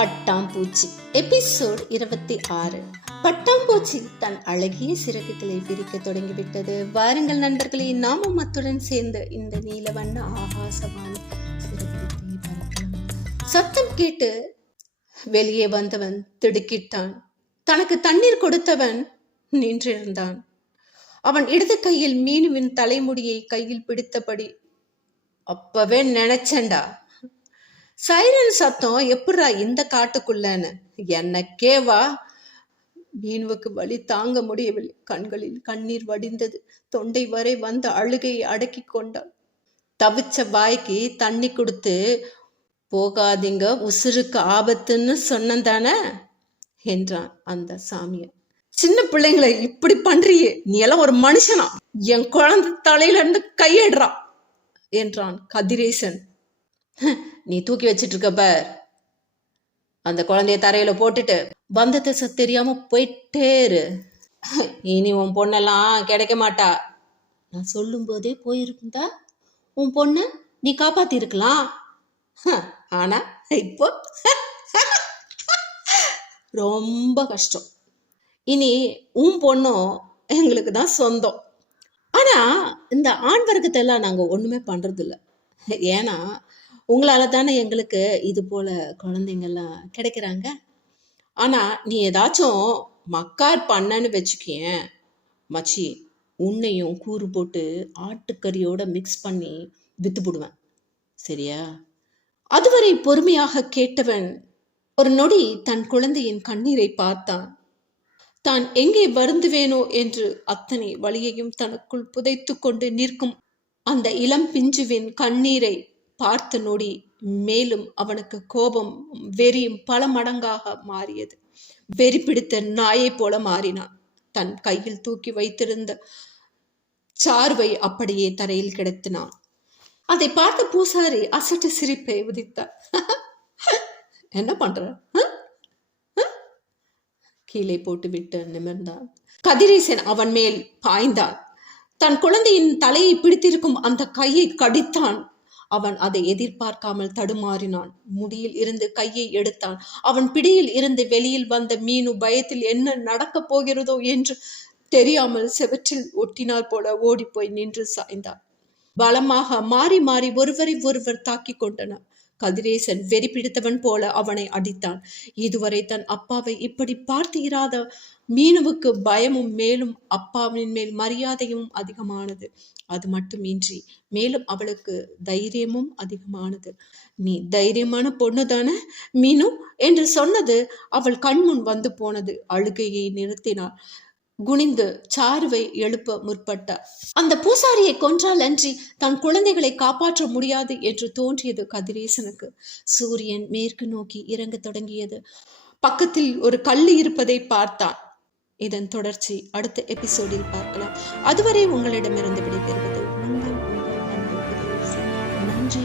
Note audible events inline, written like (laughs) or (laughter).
பட்டாம்பூச்சி எபிசோட் இருபத்தி ஆறு. பட்டாம்பூச்சி தன் அழகிய சிறகுகளை விரிக்க தொடங்கிவிட்டது. வாருங்கள் நண்பர்களே நாமும் அத்துடன் சேர்ந்து இந்த நீல வண்ண ஆகாசமான சத்தம் கேட்டு வெளியே வந்தவன் திடுக்கிட்டான். தனக்கு தண்ணீர் கொடுத்தவன் நின்றிருந்தான். அவன் இடது கையில் மீனுவின் தலைமுடியை கையில் பிடித்தபடி அப்பவே நினைச்சண்டா சைரன் சத்தம் எப்படிடா இந்த காட்டுக்குள்ளன்னு? எனக்கே வா. மீனுவுக்கு வலி தாங்க முடியவில்லை. கண்களில் கண்ணீர் வடிந்தது. தொண்டை வரை வந்த அழுகையை அடக்கி கொண்டாள். தவிச்ச வாய்க்கு தண்ணி கொடுத்து போகாதீங்க உசுருக்கு ஆபத்துன்னு சொன்னந்தானே? என்றான் அந்த சாமியார். சின்ன பிள்ளைங்களை இப்படி பண்றியே நீ எல்லாம் ஒரு மனுஷனா? என் குழந்தை தலையில இருந்து கையிடுறா என்றான் கதிரேசன். நீ தூக்கி வச்சிட்டு இருக்க பார். அந்த குழந்தைய தரையில போட்டுட்டு பந்தத்தை சத் தெரியாம போயிட்டே இரு. இனி உன் பொண்ணெல்லாம் கிடைக்க மாட்டா. நான் சொல்லும் போதே போயிருந்தா உன் பொண்ணு நீ காப்பாத்தி இருக்கலாம் ஆனா இப்போ ரொம்ப கஷ்டம். இனி உன் பொண்ணும் எங்களுக்கு தான் சொந்தம். ஆனா இந்த ஆண் வர்க்கத்தை எல்லாம் நாங்க ஒண்ணுமே பண்றது இல்ல ஏன்னா உங்களால தானே எங்களுக்கு இது போல குழந்தைங்கெல்லாம் கிடைக்கிறாங்க. ஆனா நீ ஏதாச்சும் மக்கார் பண்ணன்னு வச்சுக்கேன் மச்சி உன்னையும் கூறு போட்டு ஆட்டுக்கறியோட மிக்ஸ் பண்ணி வித்து போடுவேன். சரியா? அதுவரை பொறுமையாக கேட்டவன் ஒரு நொடி தன் குழந்தையின் கண்ணீரை பார்த்தான். தான் எங்கே வருந்துவேனோ என்று அத்தனை வழியையும் தனக்குள் புதைத்து கொண்டு நிற்கும் அந்த இளம் பிஞ்சுவின் கண்ணீரை பார்த்த நொடி மேலும் அவனுக்கு கோபம் வெறியும் பல மடங்காக மாறியது. வெறி பிடித்த நாயைப் போல மாறினான். தன் கையில் தூக்கி வைத்திருந்த சார்வை அப்படியே தரையில் கிடத்தினான். அதை பார்த்த பூசாரி அசட்டு சிரிப்பை உதித்தார். (laughs) என்ன பண்ற? கீழே போட்டுவிட்டு நிமிர்ந்தான். கதிரேசன் அவன் மேல் பாய்ந்தான். தன் குழந்தையின் தலையை பிடித்திருக்கும் அந்த கையை கடித்தான். அவன் அதை எதிர்பார்க்காமல் தடுமாறினான். முடியில் இருந்து கையை எடுத்தான். அவன் பிடியில் இருந்து வெளியில் வந்த மீனு பயத்தில் என்ன நடக்கப் போகிறதோ என்று தெரியாமல் செவற்றில் ஒட்டினார் போல ஓடிப்போய் நின்று சாய்ந்தான். பலமாக மாறி மாறி ஒருவரை ஒருவர் தாக்கிக் கொண்டனர். கதிரேசன் வெறி பிடித்தவன் போல அவனை அடித்தான். இதுவரை தன் அப்பாவை இப்படி பார்த்து இராத பயமும் மேலும் அப்பாவின் மேல் மரியாதையும் அதிகமானது. அது மட்டுமின்றி மேலும் அவளுக்கு தைரியமும் அதிகமானது. நீ தைரியமான பொண்ணு தானே மீனு? என்று சொன்னது அவள் கண்முன் வந்து போனது. அழுகையை நிறுத்தினாள். குனிந்து சாருவை எழுப்ப முற்பட்டார் அந்த பூசாரியை கொன்றால் அன்றி தன் குழந்தைகளை காப்பாற்ற முடியாது என்று தோன்றியது கதிரேசனுக்கு. சூரியன் மேற்கு நோக்கி இறங்க தொடங்கியது. பக்கத்தில் ஒரு கல்லு இருப்பதை பார்த்தான். இதன் தொடர்ச்சி அடுத்த எபிசோடில் பார்க்கலாம். அதுவரை உங்களிடமிருந்து விடைபெறுவது உங்கள் நன்றி